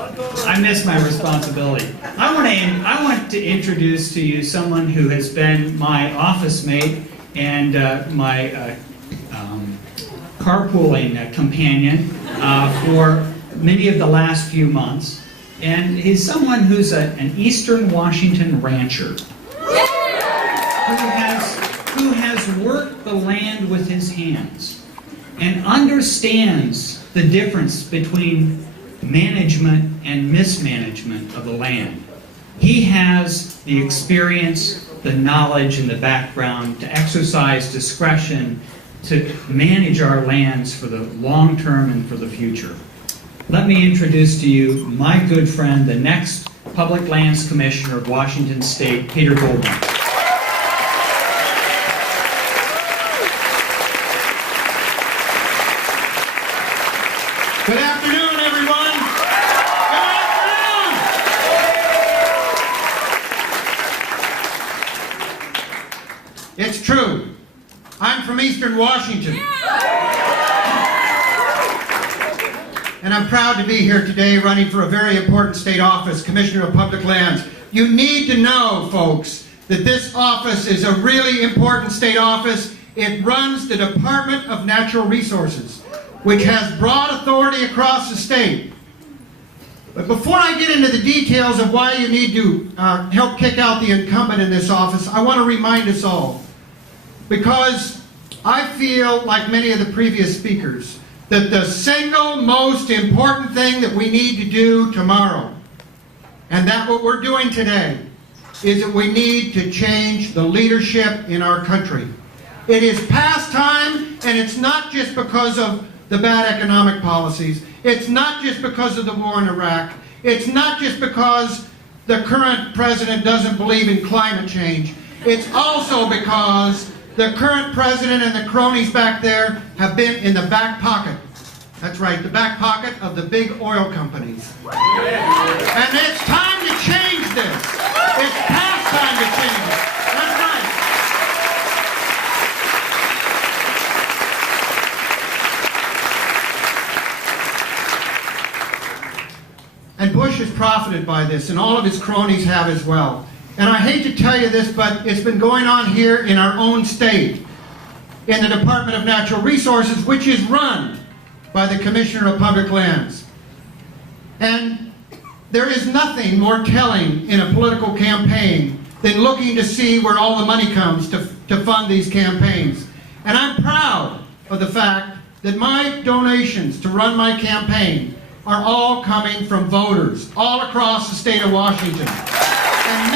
I miss my responsibility. I want to introduce to you someone who has been my office mate and my carpooling companion for many of the last few months. And he's someone who's an Eastern Washington rancher who has worked the land with his hands and understands the difference between management and mismanagement of the land. He has the experience, the knowledge, and the background to exercise discretion to manage our lands for the long term and for the future. Let me introduce to you my good friend, the next Public Lands Commissioner of Washington State, Peter Goldmark. Good afternoon, everyone. Good afternoon. It's true. I'm from Eastern Washington. And I'm proud to be here today running for a very important state office, Commissioner of Public Lands. You need to know, folks, that this office is a really important state office. It runs the Department of Natural Resources, which has broad authority across the state. But before I get into the details of why you need to help kick out the incumbent in this office, I want to remind us all, because I feel, like many of the previous speakers, that the single most important thing that we need to do tomorrow, and that's what we're doing today, is that we need to change the leadership in our country. It is past time, and it's not just because of the bad economic policies. It's not just because of the war in Iraq. It's not just because the current president doesn't believe in climate change. It's also because the current president and the cronies back there have been in the back pocket. That's right, the back pocket of the big oil companies. And it's time to change this. It's past time to change it. That's right. And Bush has profited by this, and all of his cronies have as well. And I hate to tell you this, but it's been going on here in our own state, in the Department of Natural Resources, which is run by the Commissioner of Public Lands. And there is nothing more telling in a political campaign than looking to see where all the money comes to fund these campaigns. And I'm proud of the fact that my donations to run my campaign are all coming from voters all across the state of Washington. And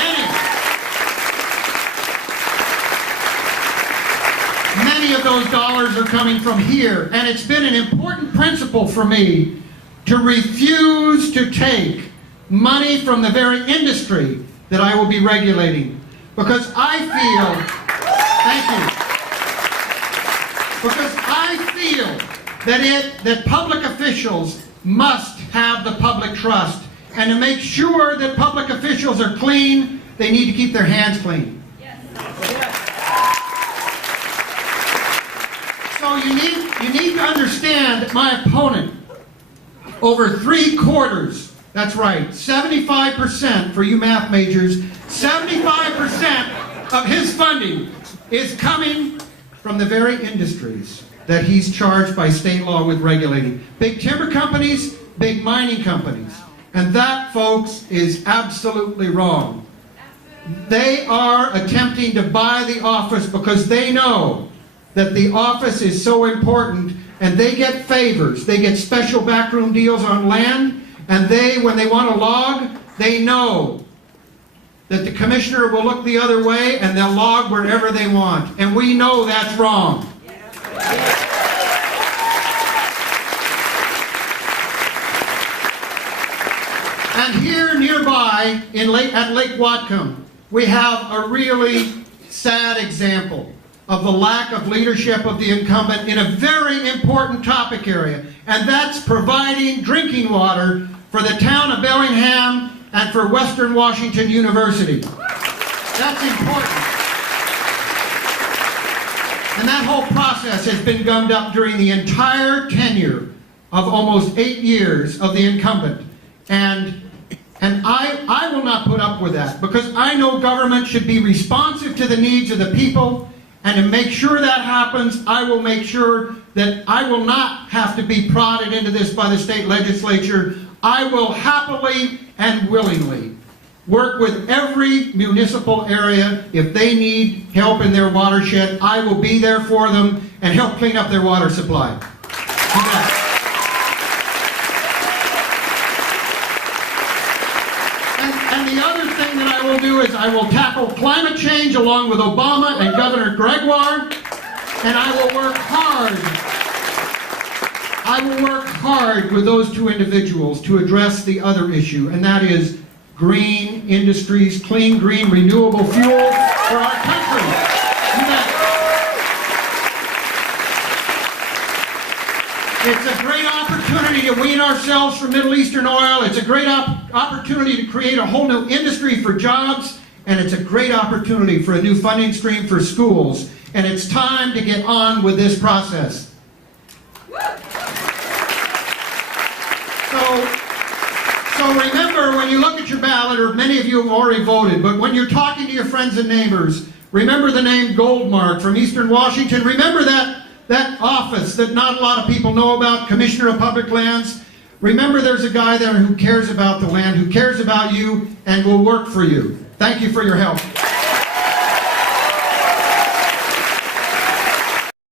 many of those dollars are coming from here. And it's been an important principle for me to refuse to take money from the very industry that I will be regulating. Because I feel, thank you, because I feel that public officials must have the public trust. And to make sure that public officials are clean, they need to keep their hands clean. Yes. So you need to understand that my opponent, over 3/4, that's right, 75% for you math majors, 75% of his funding is coming from the very industries that he's charged by state law with regulating. Big timber companies, big mining companies. And that, folks, is absolutely wrong. They are attempting to buy the office because they know that the office is so important, and they get favors. They get special backroom deals on land, and when they want to log, they know that the commissioner will look the other way and they'll log wherever they want. And we know that's wrong. And here nearby at Lake Whatcom, we have a really sad example of the lack of leadership of the incumbent in a very important topic area, and that's providing drinking water for the town of Bellingham and for Western Washington University. That's important. And that whole process has been gummed up during the entire tenure of almost 8 years of the incumbent. And I will not put up with that, because I know government should be responsive to the needs of the people, and to make sure that happens, I will make sure that I will not have to be prodded into this by the state legislature. I will happily and willingly work with every municipal area. If they need help in their watershed, I will be there for them and help clean up their water supply. And the other thing that I will do is I will tackle climate change along with Obama and Governor Gregoire, and I will work hard. I will work hard with those two individuals to address the other issue, and that is green industries, clean, green, renewable fuel for our country. It's a great opportunity to wean ourselves from Middle Eastern oil. It's a great opportunity to create a whole new industry for jobs, and it's a great opportunity for a new funding stream for schools. And it's time to get on with this process. So remember, when you look at your ballot, or many of you have already voted, but when you're talking to your friends and neighbors, remember the name Goldmark from Eastern Washington. Remember that office that not a lot of people know about, Commissioner of Public Lands. Remember, there's a guy there who cares about the land, who cares about you, and will work for you. Thank you for your help.